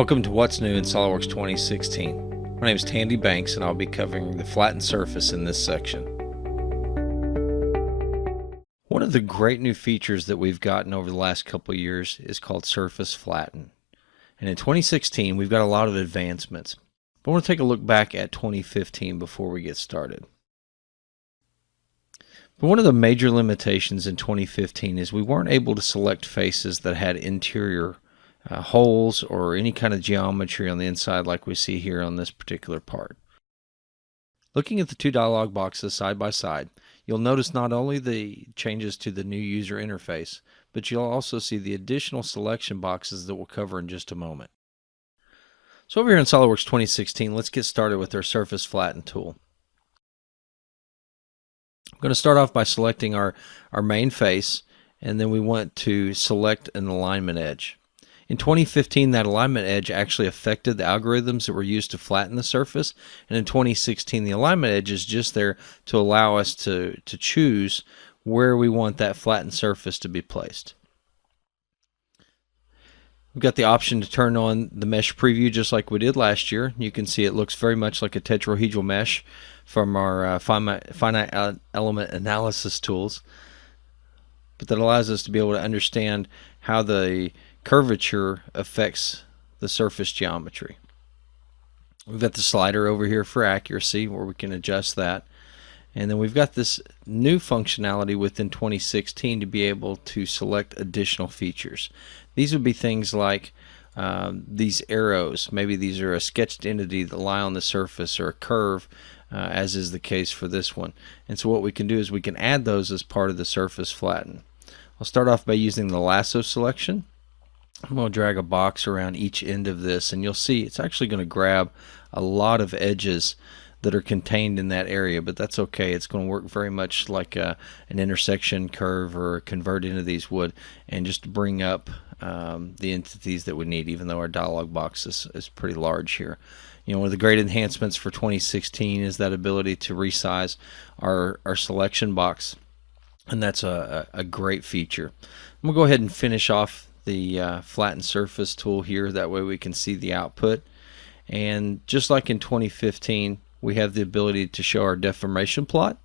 Welcome to What's New in SOLIDWORKS 2016. My name is Tandy Banks and I'll be covering the flattened surface in this section. One of the great new features that we've gotten over the last couple of years is called Surface Flatten. And in 2016 we've got a lot of advancements. But I want to take a look back at 2015 before we get started. But one of the major limitations in 2015 is we weren't able to select faces that had interior holes or any kind of geometry on the inside like we see here on this particular part. Looking at the two dialog boxes side by side, you'll notice not only the changes to the new user interface, but you'll also see the additional selection boxes that we'll cover in just a moment. So over here in SOLIDWORKS 2016, let's get started with our Surface Flatten tool. I'm going to start off by selecting our main face, and then we want to select an alignment edge. In 2015, that alignment edge actually affected the algorithms that were used to flatten the surface, and in 2016, the alignment edge is just there to allow us to choose where we want that flattened surface to be placed. We've got the option to turn on the mesh preview just like we did last year. You can see it looks very much like a tetrahedral mesh from our finite element analysis tools, but that allows us to be able to understand how the curvature affects the surface geometry. We've got the slider over here for accuracy where we can adjust that, and then we've got this new functionality within 2016 to be able to select additional features. These would be things like these arrows. Maybe these are a sketched entity that lie on the surface, or a curve, as is the case for this one. And so what we can do is we can add those as part of the surface flatten. I'll start off by using the lasso selection. I'm going to drag a box around each end of this, and you'll see it's actually going to grab a lot of edges that are contained in that area, but that's okay. It's going to work very much like an intersection curve or a convert into these would, and just bring up the entities that we need, even though our dialog box is pretty large here. You know, one of the great enhancements for 2016 is that ability to resize our selection box, and that's a great feature. I'm going to go ahead and finish off the flatten surface tool here. That way we can see the output, and just like in 2015 we have the ability to show our deformation plot.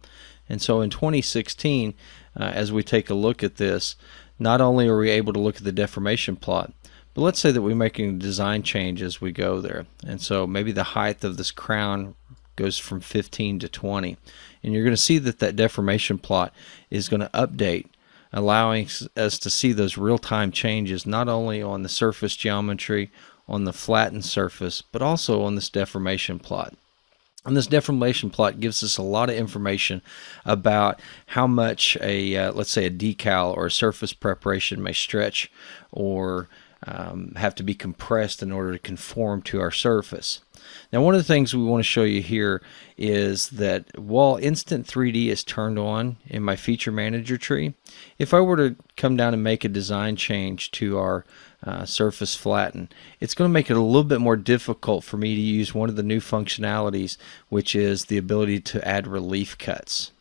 And so in 2016 as we take a look at this, not only are we able to look at the deformation plot, but let's say that we're making a design change as we go there, and so maybe the height of this crown goes from 15 to 20, and you're going to see that that deformation plot is going to update, allowing us to see those real-time changes not only on the surface geometry, on the flattened surface, but also on this deformation plot. And this deformation plot gives us a lot of information about how much let's say a decal or a surface preparation may stretch or have to be compressed in order to conform to our surface. Now, one of the things we want to show you here is that while Instant 3D is turned on in my feature manager tree, if I were to come down and make a design change to our surface flatten, it's going to make it a little bit more difficult for me to use one of the new functionalities, which is the ability to add relief cuts.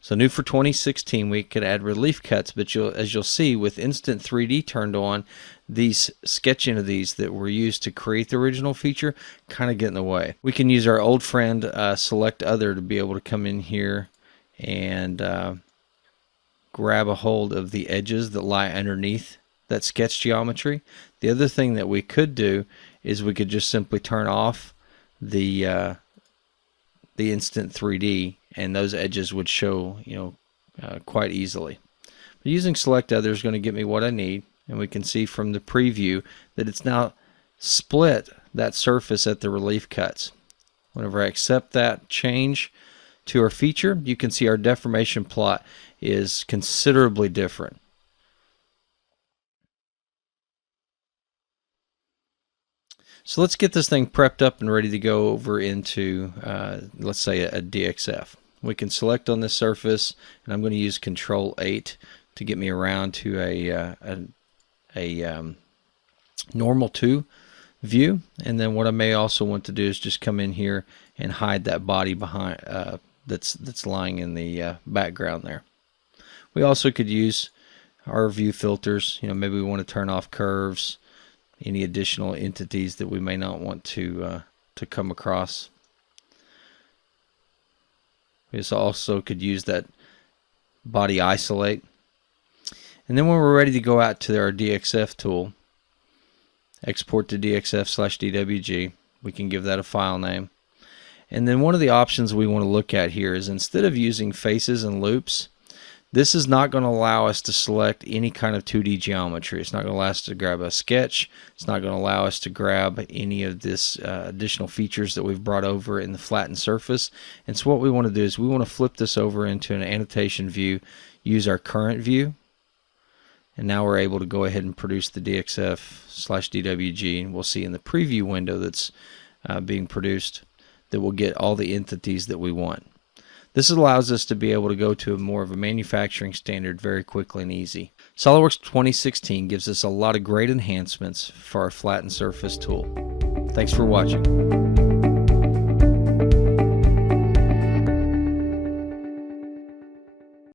So new for 2016, we could add relief cuts, but as you'll see, with Instant 3D turned on, these sketch entities that were used to create the original feature kind of get in the way. We can use our old friend Select Other to be able to come in here and grab a hold of the edges that lie underneath that sketch geometry. The other thing that we could do is we could just simply turn off the Instant 3D, and those edges would show, quite easily. But using Select Other is going to get me what I need, and we can see from the preview that it's now split that surface at the relief cuts. Whenever I accept that change to our feature, you can see our deformation plot is considerably different. So let's get this thing prepped up and ready to go over into, let's say, a DXF. We can select on this surface, and I'm going to use Control 8 to get me around to a normal 2 view. And then what I may also want to do is just come in here and hide that body behind that's lying in the background there. We also could use our view filters. Maybe we want to turn off curves, any additional entities that we may not want to come across. We also could use that body isolate. And then when we're ready to go out to our DXF tool, export to DXF/DWG, we can give that a file name. And then one of the options we want to look at here is, instead of using faces and loops, this is not going to allow us to select any kind of 2D geometry. It's not going to allow us to grab a sketch. It's not going to allow us to grab any of this additional features that we've brought over in the flattened surface. And so what we want to do is we want to flip this over into an annotation view, use our current view, and now we're able to go ahead and produce the DXF/DWG, and we'll see in the preview window that's being produced that we'll get all the entities that we want. This allows us to be able to go to more of a manufacturing standard very quickly and easy. SOLIDWORKS 2016 gives us a lot of great enhancements for our flattened surface tool. Thanks for watching.